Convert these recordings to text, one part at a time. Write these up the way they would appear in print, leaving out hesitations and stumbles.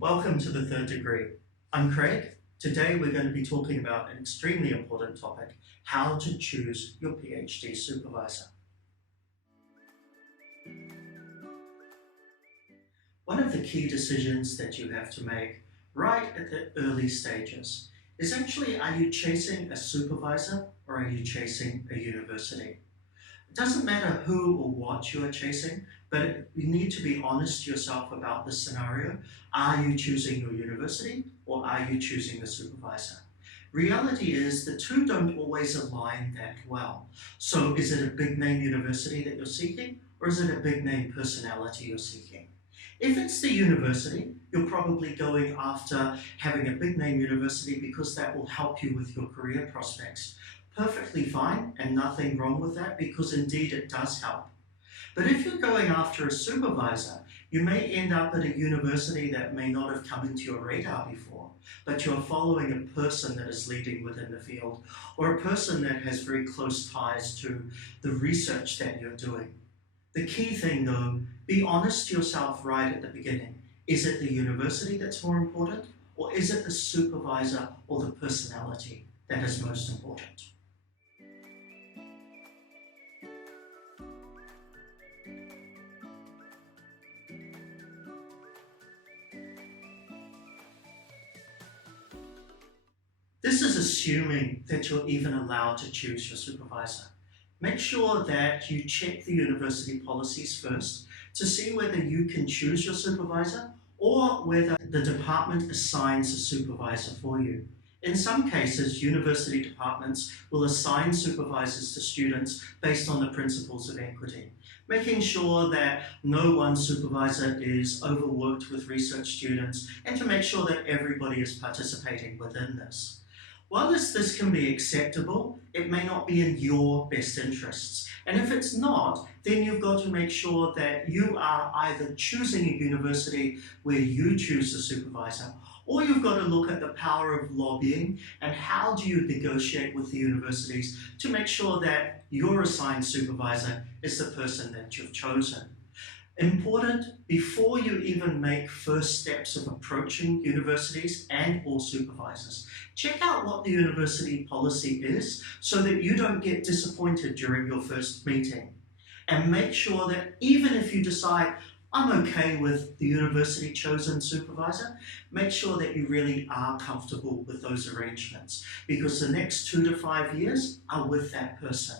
Welcome to the third degree. I'm Craig. Today we're going to be talking about an extremely important topic, how to choose your PhD supervisor. One of the key decisions that you have to make right at the early stages is actually, are you chasing a supervisor or are you chasing a university? It doesn't matter who or what you are chasing, but you need to be honest to yourself about this scenario. Are you choosing your university or are you choosing the supervisor? Reality is the two don't always align that well. So is it a big name university that you're seeking, or is it a big name personality you're seeking? If it's the university, you're probably going after having a big name university because that will help you with your career prospects. Perfectly fine and nothing wrong with that, because indeed it does help. But if you're going after a supervisor, you may end up at a university that may not have come into your radar before, but you're following a person that is leading within the field, or a person that has very close ties to the research that you're doing. The key thing though, be honest to yourself right at the beginning. Is it the university that's more important, or is it the supervisor or the personality that is most important? This is assuming that you're even allowed to choose your supervisor. Make sure that you check the university policies first to see whether you can choose your supervisor or whether the department assigns a supervisor for you. In some cases, university departments will assign supervisors to students based on the principles of equity, making sure that no one supervisor is overworked with research students, and to make sure that everybody is participating within this. While this can be acceptable, it may not be in your best interests. And if it's not, then you've got to make sure that you are either choosing a university where you choose the supervisor, or you've got to look at the power of lobbying and how do you negotiate with the universities to make sure that your assigned supervisor is the person that you've chosen. Important, before you even make first steps of approaching universities and or supervisors, check out what the university policy is so that you don't get disappointed during your first meeting. And make sure that even if you decide, I'm okay with the university chosen supervisor, make sure that you really are comfortable with those arrangements, because the next 2 to 5 years are with that person.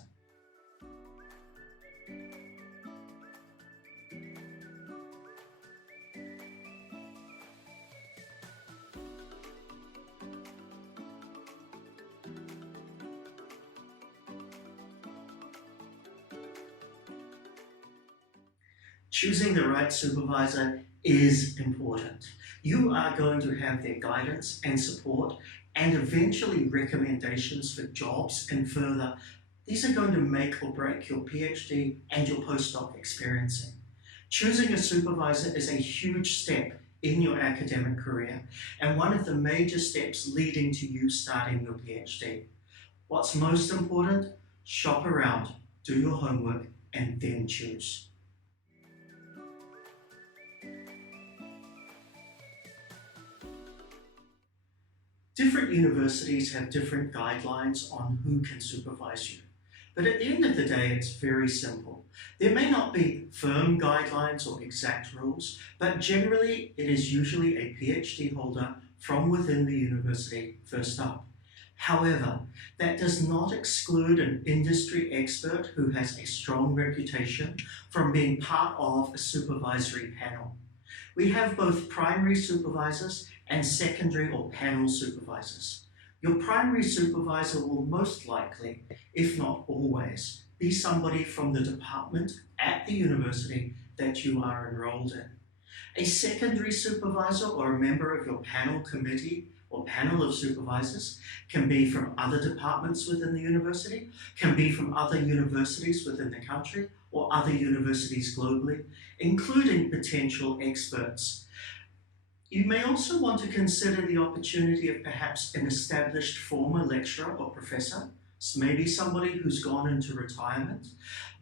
Choosing the right supervisor is important. You are going to have their guidance and support and eventually recommendations for jobs and further. These are going to make or break your PhD and your postdoc experiencing. Choosing a supervisor is a huge step in your academic career and one of the major steps leading to you starting your PhD. What's most important? Shop around, do your homework, and then choose. Different universities have different guidelines on who can supervise you. But at the end of the day, it's very simple. There may not be firm guidelines or exact rules, but generally it is usually a PhD holder from within the university first up. However, that does not exclude an industry expert who has a strong reputation from being part of a supervisory panel. We have both primary supervisors and secondary or panel supervisors. Your primary supervisor will most likely, if not always, be somebody from the department at the university that you are enrolled in. A secondary supervisor or a member of your panel committee or panel of supervisors can be from other departments within the university, can be from other universities within the country or other universities globally, including potential experts. You may also want to consider the opportunity of perhaps an established former lecturer or professor, so maybe somebody who's gone into retirement,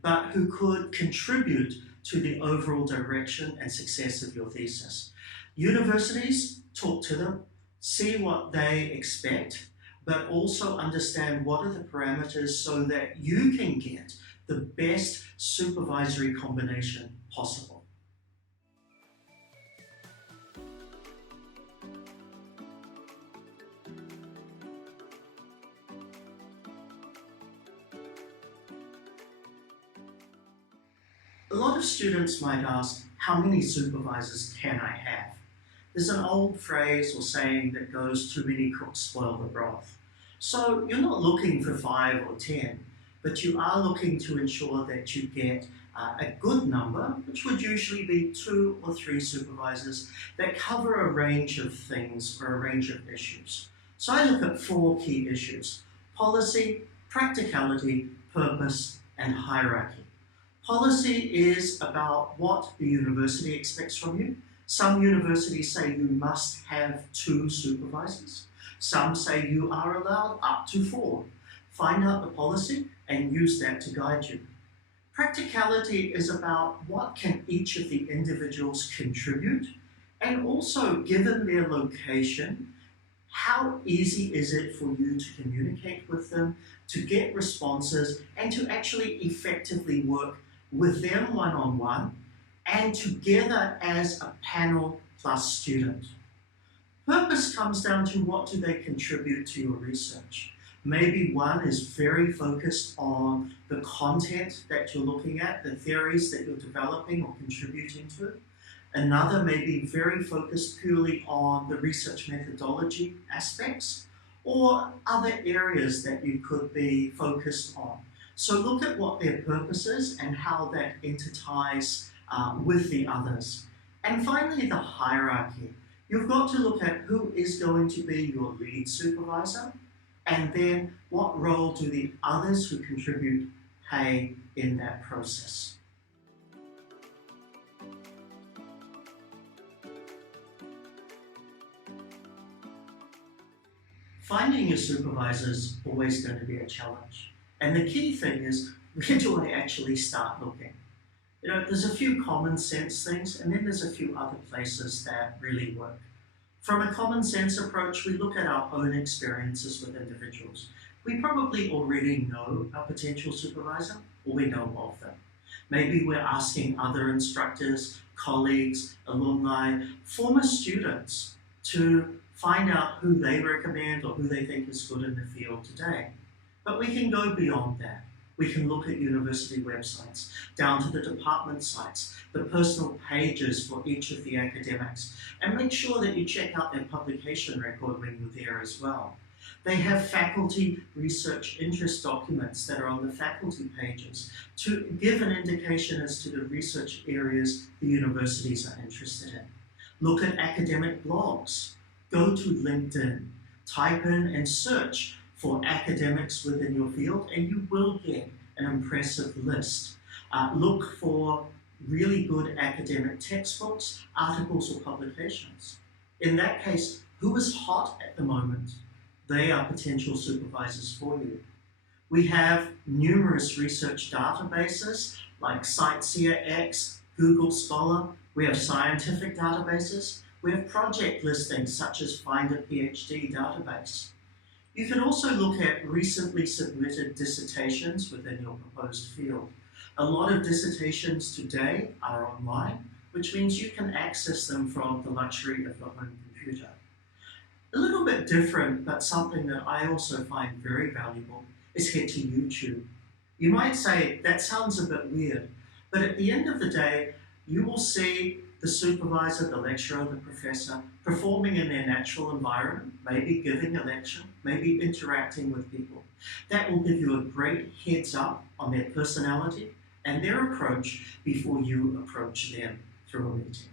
but who could contribute to the overall direction and success of your thesis. Universities, talk to them, see what they expect, but also understand what are the parameters so that you can get the best supervisory combination possible. A lot of students might ask, how many supervisors can I have? There's an old phrase or saying that goes, too many cooks spoil the broth. So you're not looking for 5 or 10, but you are looking to ensure that you get a good number, which would usually be 2 or 3 supervisors that cover a range of things or a range of issues. So I look at 4 key issues: policy, practicality, purpose, and hierarchy. Policy is about what the university expects from you. Some universities say you must have 2 supervisors. Some say you are allowed up to 4. Find out the policy and use that to guide you. Practicality is about what can each of the individuals contribute, and also, given their location, how easy is it for you to communicate with them, to get responses, and to actually effectively work with them one-on-one and together as a panel plus student. Purpose comes down to what do they contribute to your research. Maybe one is very focused on the content that you're looking at, the theories that you're developing or contributing to. Another may be very focused purely on the research methodology aspects or other areas that you could be focused on. So look at what their purpose is and how that interties with the others. And finally, the hierarchy. You've got to look at who is going to be your lead supervisor, and then what role do the others who contribute play in that process. Finding your supervisor is always going to be a challenge. And the key thing is, where do I actually start looking? You know, there's a few common sense things, and then there's a few other places that really work. From a common sense approach, we look at our own experiences with individuals. We probably already know our potential supervisor, or we know of them. Maybe we're asking other instructors, colleagues, alumni, former students to find out who they recommend or who they think is good in the field today. But we can go beyond that. We can look at university websites, down to the department sites, the personal pages for each of the academics, and make sure that you check out their publication record when you're there as well. They have faculty research interest documents that are on the faculty pages to give an indication as to the research areas the universities are interested in. Look at academic blogs. Go to LinkedIn, type in and search for academics within your field, and you will get an impressive list. Look for really good academic textbooks, articles, or publications. In that case, who is hot at the moment? They are potential supervisors for you. We have numerous research databases like CiteSeerX, Google Scholar. We have scientific databases. We have project listings such as Find a PhD database. You can also look at recently submitted dissertations within your proposed field. A lot of dissertations today are online, which means you can access them from the luxury of your home computer. A little bit different, but something that I also find very valuable, is head to YouTube. You might say, that sounds a bit weird, but at the end of the day, you will see the supervisor, the lecturer, the professor performing in their natural environment, maybe giving a lecture, maybe interacting with people. That will give you a great heads up on their personality and their approach before you approach them through a meeting.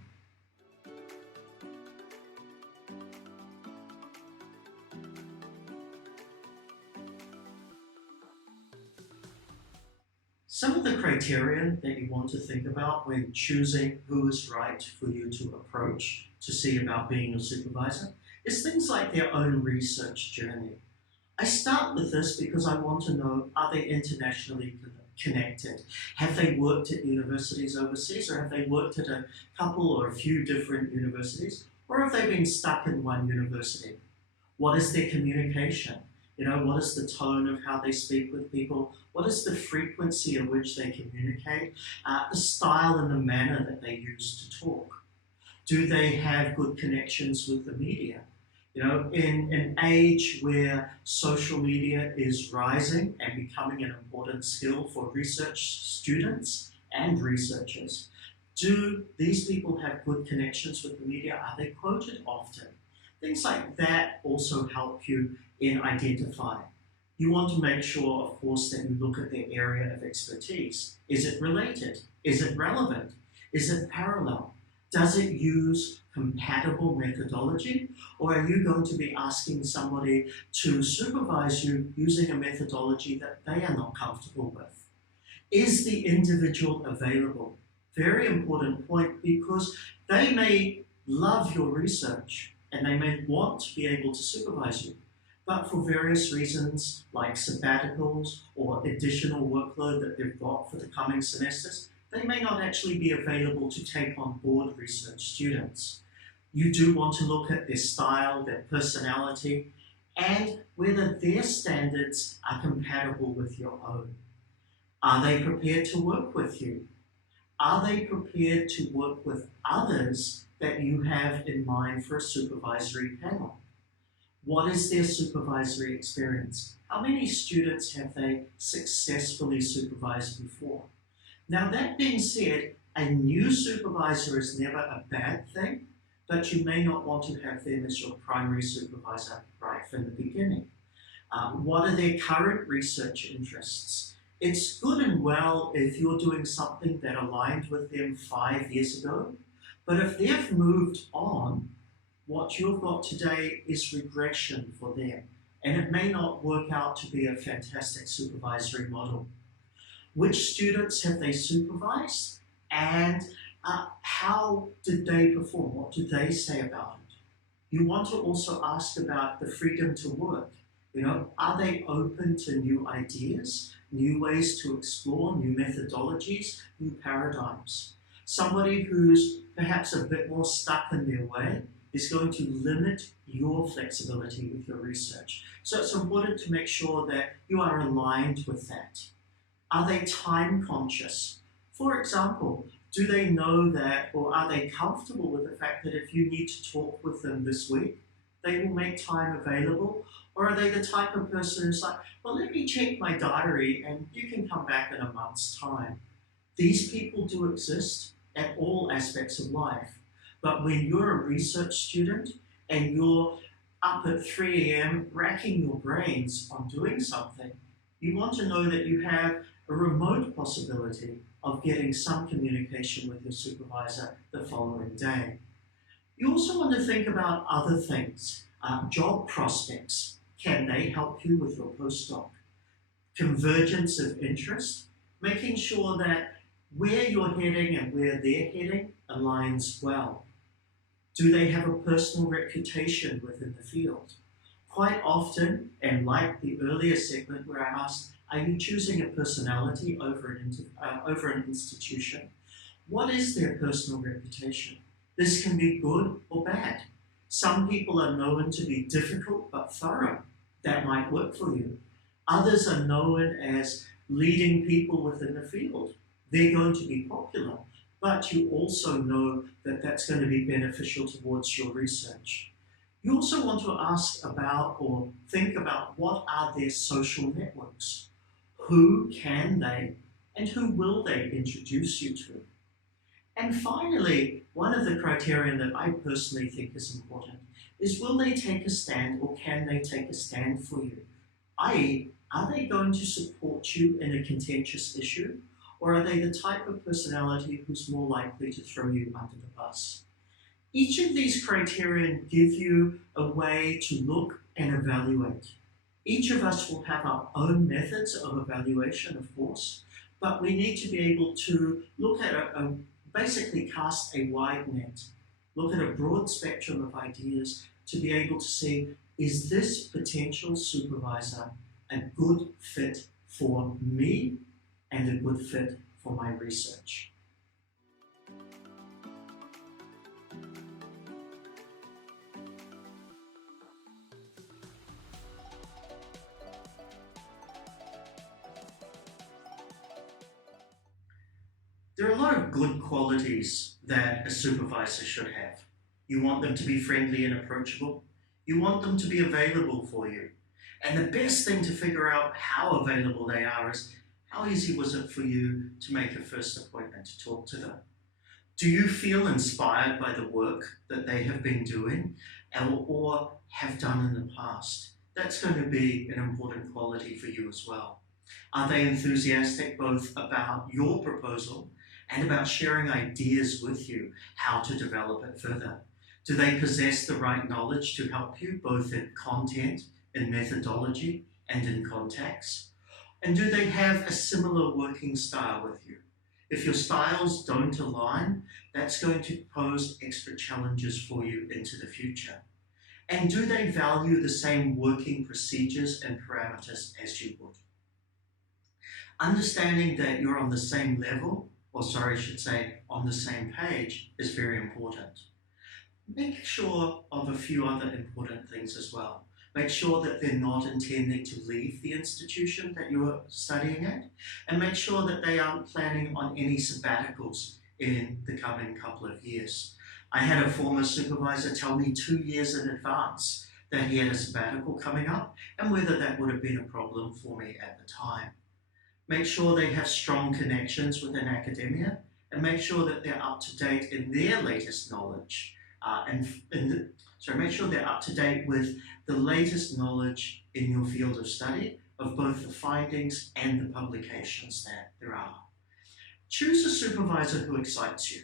Some of the criterion that you want to think about when choosing who is right for you to approach to see about being your supervisor is things like their own research journey. I start with this because I want to know, are they internationally connected? Have they worked at universities overseas, or have they worked at a couple or a few different universities? Or have they been stuck in one university? What is their communication? What is the tone of how they speak with people? What is the frequency at which they communicate? The style and the manner that they use to talk. Do they have good connections with the media? In an age where social media is rising and becoming an important skill for research students and researchers, do these people have good connections with the media? Are they quoted often? Things like that also help you in identifying. You want to make sure, of course, that you look at their area of expertise. Is it related? Is it relevant? Is it parallel? Does it use compatible methodology? Or are you going to be asking somebody to supervise you using a methodology that they are not comfortable with? Is the individual available? Very important point, because they may love your research and they may want to be able to supervise you, but for various reasons like sabbaticals or additional workload that they've got for the coming semesters, they may not actually be available to take on board research students. You do want to look at their style, their personality, and whether their standards are compatible with your own. Are they prepared to work with you? Are they prepared to work with others that you have in mind for a supervisory panel? What is their supervisory experience? How many students have they successfully supervised before? Now, that being said, a new supervisor is never a bad thing, but you may not want to have them as your primary supervisor right from the beginning. What are their current research interests? It's good and well if you're doing something that aligned with them 5 years ago, but if they've moved on, what you've got today is regression for them, and it may not work out to be a fantastic supervisory model. Which students have they supervised, and how did they perform? What did they say about it? You want to also ask about the freedom to work. Are they open to new ideas, new ways to explore, new methodologies, new paradigms? Somebody who's perhaps a bit more stuck in their way is going to limit your flexibility with your research. So it's important to make sure that you are aligned with that. Are they time conscious? For example, do they know that, or are they comfortable with the fact that if you need to talk with them this week, they will make time available? Or are they the type of person who's like, well, let me check my diary and you can come back in a month's time? These people do exist at all aspects of life. But when you're a research student and you're up at 3 a.m. racking your brains on doing something, you want to know that you have a remote possibility of getting some communication with your supervisor the following day. You also want to think about other things. Job prospects. Can they help you with your postdoc? Convergence of interest. Making sure that where you're heading and where they're heading aligns well. Do they have a personal reputation within the field? Quite often, and like the earlier segment where I asked, are you choosing a personality over an institution? What is their personal reputation? This can be good or bad. Some people are known to be difficult but thorough. That might work for you. Others are known as leading people within the field. They're going to be popular, but you also know that that's going to be beneficial towards your research. You also want to ask about or think about what are their social networks? Who can they and who will they introduce you to? And finally, one of the criteria that I personally think is important is, will they take a stand or can they take a stand for you? I.e., are they going to support you in a contentious issue, or are they the type of personality who's more likely to throw you under the bus? Each of these criteria give you a way to look and evaluate. Each of us will have our own methods of evaluation, of course, but we need to be able to look at basically cast a wide net, look at a broad spectrum of ideas to be able to see, is this potential supervisor a good fit for me and a good fit for my research? There are a lot of good qualities that a supervisor should have. You want them to be friendly and approachable. You want them to be available for you. And the best thing to figure out how available they are is how easy was it for you to make a first appointment to talk to them? Do you feel inspired by the work that they have been doing or have done in the past? That's going to be an important quality for you as well. Are they enthusiastic both about your proposal and about sharing ideas with you how to develop it further? Do they possess the right knowledge to help you both in content, in methodology, and in contacts? And do they have a similar working style with you? If your styles don't align, that's going to pose extra challenges for you into the future. And do they value the same working procedures and parameters as you would? Understanding that you're on the same level, or sorry, I should say on the same page, is very important. Make sure of a few other important things as well. Make sure that they're not intending to leave the institution that you're studying at, and make sure that they aren't planning on any sabbaticals in the coming couple of years. I had a former supervisor tell me 2 years in advance that he had a sabbatical coming up and whether that would have been a problem for me at the time. Make sure they have strong connections within academia and make sure that they're up to date in their latest knowledge. Make sure they're up to date with the latest knowledge in your field of study of both the findings and the publications that there are. Choose a supervisor who excites you.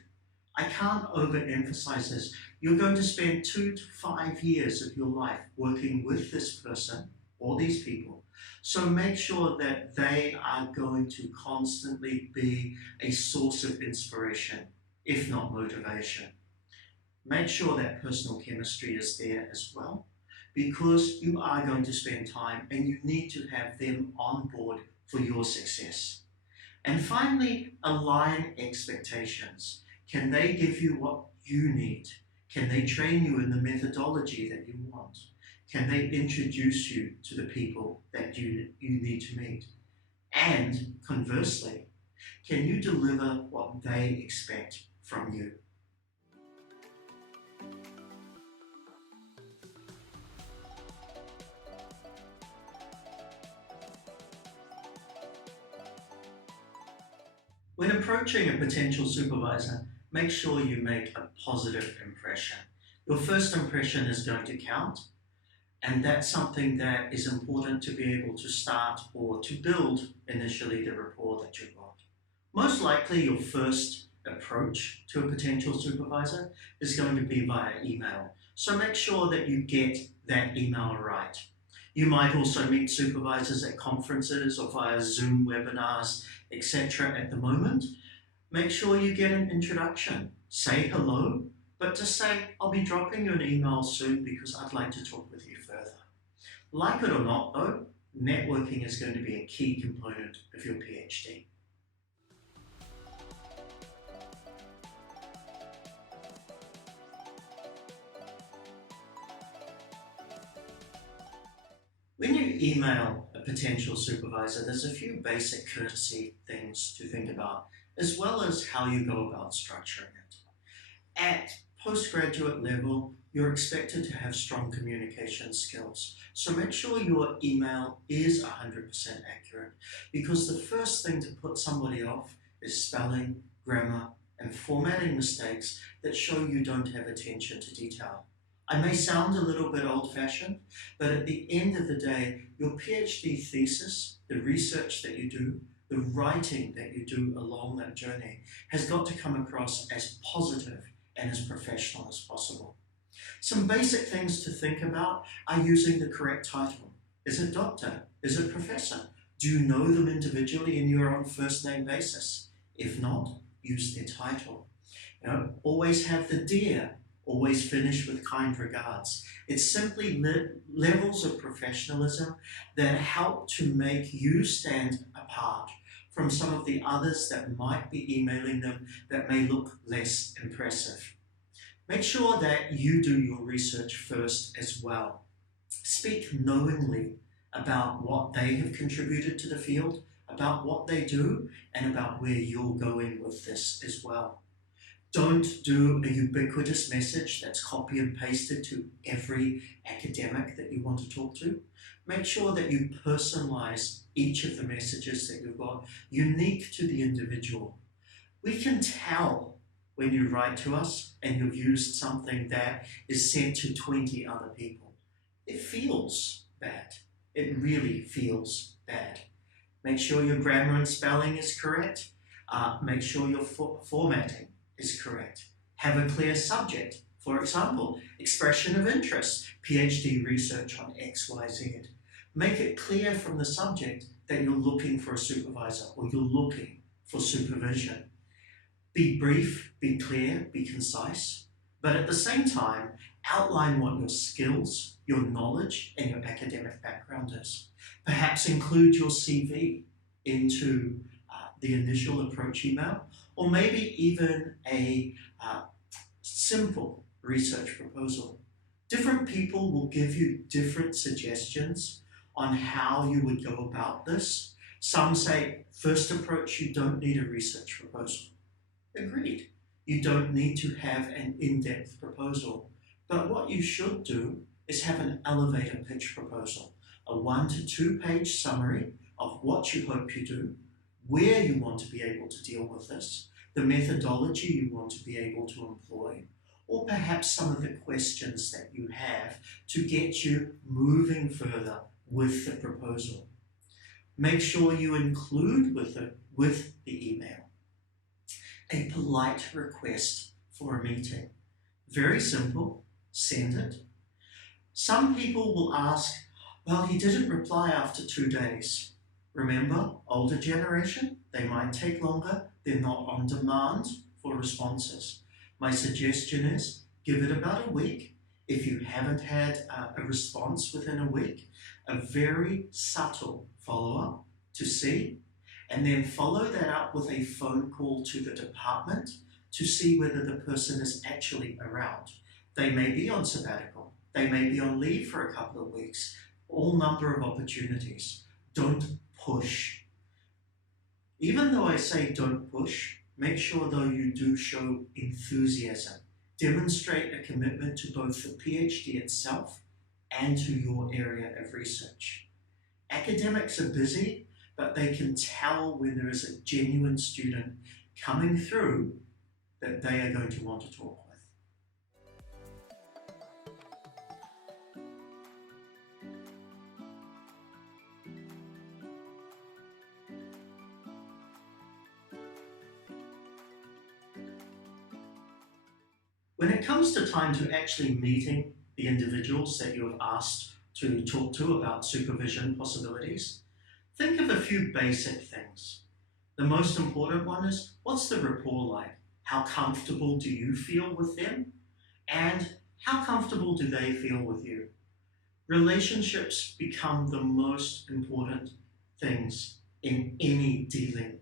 I can't overemphasize this. You're going to spend 2 to 5 years of your life working with this person or these people. So make sure that they are going to constantly be a source of inspiration, if not motivation. Make sure that personal chemistry is there as well, because you are going to spend time and you need to have them on board for your success. And finally, align expectations. Can they give you what you need? Can they train you in the methodology that you want? Can they introduce you to the people that you need to meet? And conversely, can you deliver what they expect from you? When approaching a potential supervisor, make sure you make a positive impression. Your first impression is going to count, and that's something that is important to be able to start or to build initially the rapport that you want. Most likely, your first approach to a potential supervisor is going to be via email. So make sure that you get that email right. You might also meet supervisors at conferences or via Zoom webinars, etc. at the moment. Make sure you get an introduction. Say hello, but just say, I'll be dropping you an email soon because I'd like to talk with you further. Like it or not though, networking is going to be a key component of your PhD. When you email a potential supervisor, there's a few basic courtesy things to think about, as well as how you go about structuring it. At postgraduate level, you're expected to have strong communication skills. So make sure your email is 100% accurate, because the first thing to put somebody off is spelling, grammar, and formatting mistakes that show you don't have attention to detail. I may sound a little bit old-fashioned, but at the end of the day, your PhD thesis, the research that you do, the writing that you do along that journey has got to come across as positive and as professional as possible. Some basic things to think about are using the correct title. Is it doctor? Is it professor? Do you know them individually and you're on first name basis? If not, use their title. Always have the dear. Always finish with kind regards. It's simply levels of professionalism that help to make you stand apart from some of the others that might be emailing them that may look less impressive. Make sure that you do your research first as well. Speak knowingly about what they have contributed to the field, about what they do and about where you're going with this as well. Don't do a ubiquitous message that's copy and pasted to every academic that you want to talk to. Make sure that you personalize each of the messages that you've got, unique to the individual. We can tell when you write to us and you've used something that is sent to 20 other people. It feels bad. It really feels bad. Make sure your grammar and spelling is correct. Make sure your formatting is correct. Have a clear subject. For example, expression of interest, PhD research on XYZ. Make it clear from the subject that you're looking for a supervisor or you're looking for supervision. Be brief, be clear, be concise, but at the same time, outline what your skills, your knowledge, and your academic background is. Perhaps include your CV into the initial approach email, or maybe even a simple research proposal. Different people will give you different suggestions on how you would go about this. Some say, first approach, you don't need a research proposal. Agreed. You don't need to have an in-depth proposal. But what you should do is have an elevator pitch proposal, a 1 to 2 page summary of what you hope you do, where you want to be able to deal with this, the methodology you want to be able to employ, or perhaps some of the questions that you have to get you moving further with the proposal. Make sure you include with the email a polite request for a meeting. Very simple, send it. Some people will ask, well, he didn't reply after 2 days. Remember, older generation, they might take longer. They're not on demand for responses. My suggestion is give it about a week. If you haven't had a response within a week, a very subtle follow-up to see, and then follow that up with a phone call to the department to see whether the person is actually around. They may be on sabbatical. They may be on leave for a couple of weeks. All number of opportunities. Don't push. Even though I say don't push, make sure though you do show enthusiasm. Demonstrate a commitment to both the PhD itself and to your area of research. Academics are busy, but they can tell when there is a genuine student coming through that they are going to want to talk with. When it comes to time to actually meeting the individuals that you have asked to talk to about supervision possibilities, think of a few basic things. The most important one is, what's the rapport like? How comfortable do you feel with them? And how comfortable do they feel with you? Relationships become the most important things in any dealing.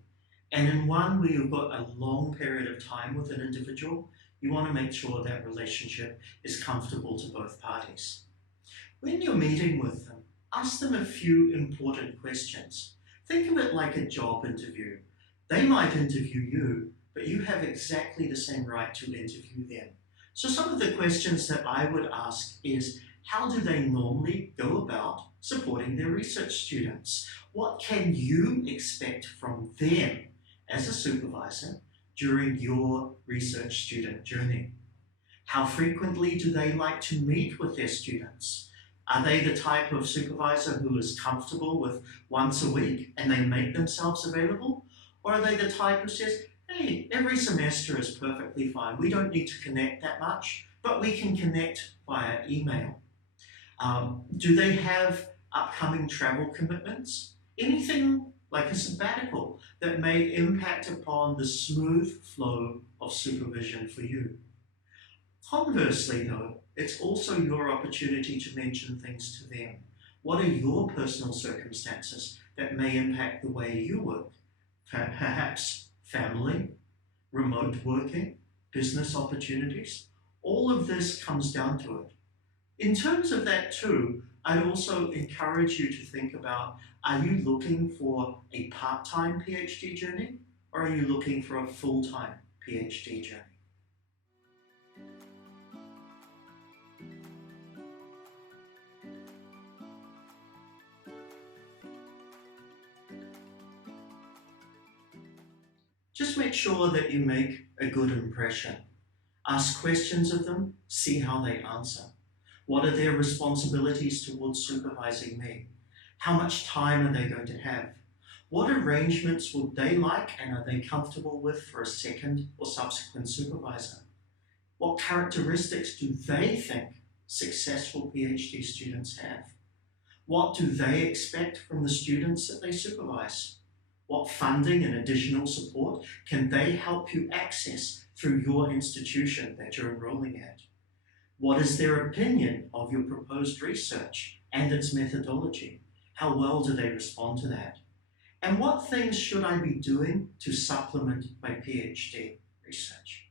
And in one where you've got a long period of time with an individual, you want to make sure that relationship is comfortable to both parties. When you're meeting with them, ask them a few important questions. Think of it like a job interview. They might interview you, but you have exactly the same right to interview them. So some of the questions that I would ask is, how do they normally go about supporting their research students? What can you expect from them as a supervisor during your research student journey? How frequently do they like to meet with their students? Are they the type of supervisor who is comfortable with once a week and they make themselves available? Or are they the type who says, hey, every semester is perfectly fine. We don't need to connect that much, but we can connect via email. Do they have upcoming travel commitments? Anything like a sabbatical that may impact upon the smooth flow of supervision for you. Conversely though, it's also your opportunity to mention things to them. What are your personal circumstances that may impact the way you work? Perhaps family, remote working, business opportunities. All of this comes down to it. In terms of that too, I also encourage you to think about, are you looking for a part-time PhD journey or are you looking for a full-time PhD journey? Just make sure that you make a good impression. Ask questions of them, see how they answer. What are their responsibilities towards supervising me? How much time are they going to have? What arrangements would they like and are they comfortable with for a second or subsequent supervisor? What characteristics do they think successful PhD students have? What do they expect from the students that they supervise? What funding and additional support can they help you access through your institution that you're enrolling at? What is their opinion of your proposed research and its methodology? How well do they respond to that? And what things should I be doing to supplement my PhD research?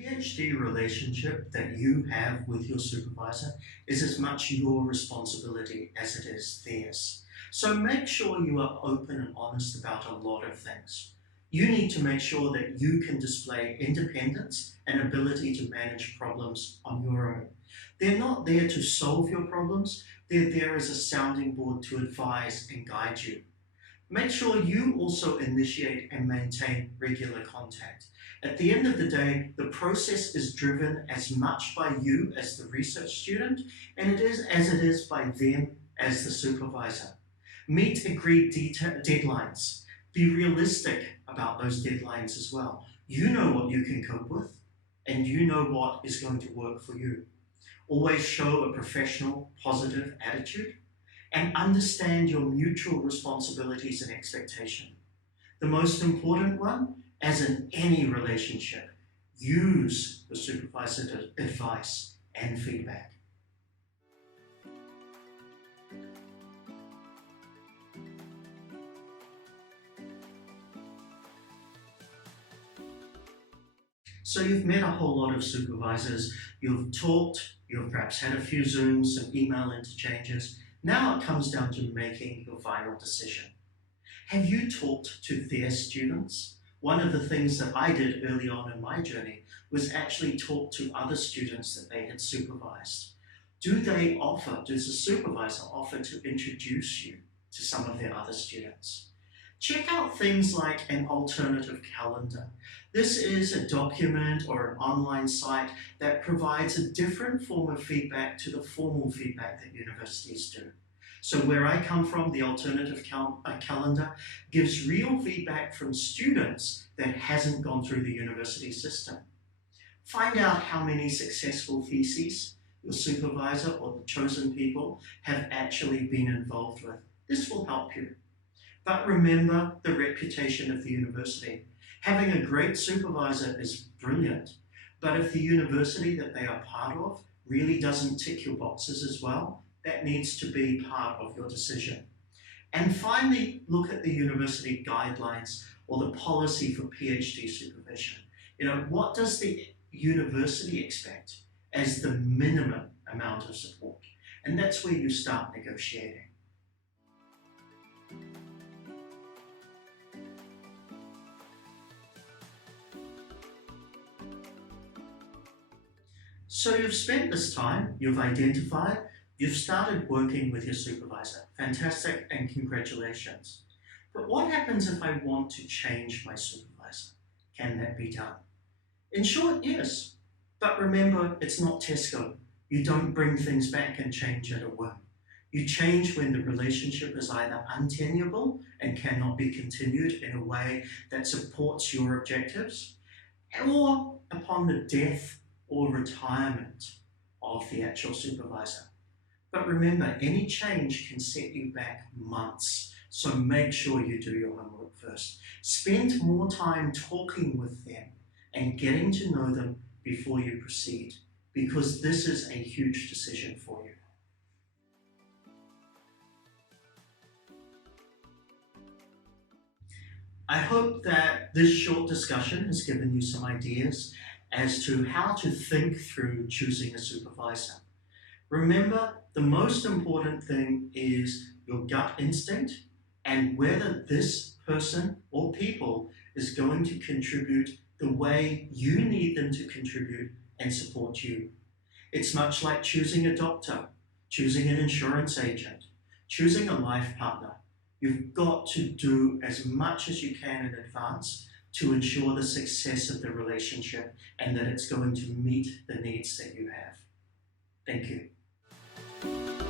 PhD relationship that you have with your supervisor is as much your responsibility as it is theirs. So make sure you are open and honest about a lot of things. You need to make sure that you can display independence and ability to manage problems on your own. They're not there to solve your problems, they're there as a sounding board to advise and guide you. Make sure you also initiate and maintain regular contact. At the end of the day, the process is driven as much by you as the research student, and it is by them as the supervisor. Meet agreed deadlines. Be realistic about those deadlines as well. You know what you can cope with, and you know what is going to work for you. Always show a professional, positive attitude and understand your mutual responsibilities and expectation. The most important one, as in any relationship, use the supervisor's advice and feedback. So you've met a whole lot of supervisors, you've talked, you've perhaps had a few Zooms, some email interchanges. Now it comes down to making your final decision. Have you talked to their students? One of the things that I did early on in my journey was actually talk to other students that they had supervised. Does the supervisor offer to introduce you to some of their other students? Check out things like an alternative calendar. This is a document or an online site that provides a different form of feedback to the formal feedback that universities do. So where I come from, the alternative calendar gives real feedback from students that hasn't gone through the university system. Find out how many successful theses your supervisor or the chosen people have actually been involved with. This will help you. But remember the reputation of the university. Having a great supervisor is brilliant, but if the university that they are part of really doesn't tick your boxes as well, that needs to be part of your decision. And finally, look at the university guidelines or the policy for PhD supervision. What does the university expect as the minimum amount of support? And that's where you start negotiating. So you've spent this time, you've identified, you've started working with your supervisor. Fantastic and congratulations. But what happens if I want to change my supervisor? Can that be done? In short, yes. But remember, it's not Tesco. You don't bring things back and change at a whim. You change when the relationship is either untenable and cannot be continued in a way that supports your objectives, or upon the death or retirement of the actual supervisor. But remember, any change can set you back months, so make sure you do your homework first. Spend more time talking with them and getting to know them before you proceed, because this is a huge decision for you. I hope that this short discussion has given you some ideas as to how to think through choosing a supervisor. Remember, the most important thing is your gut instinct and whether this person or people is going to contribute the way you need them to contribute and support you. It's much like choosing a doctor, choosing an insurance agent, choosing a life partner. You've got to do as much as you can in advance to ensure the success of the relationship and that it's going to meet the needs that you have. Thank you.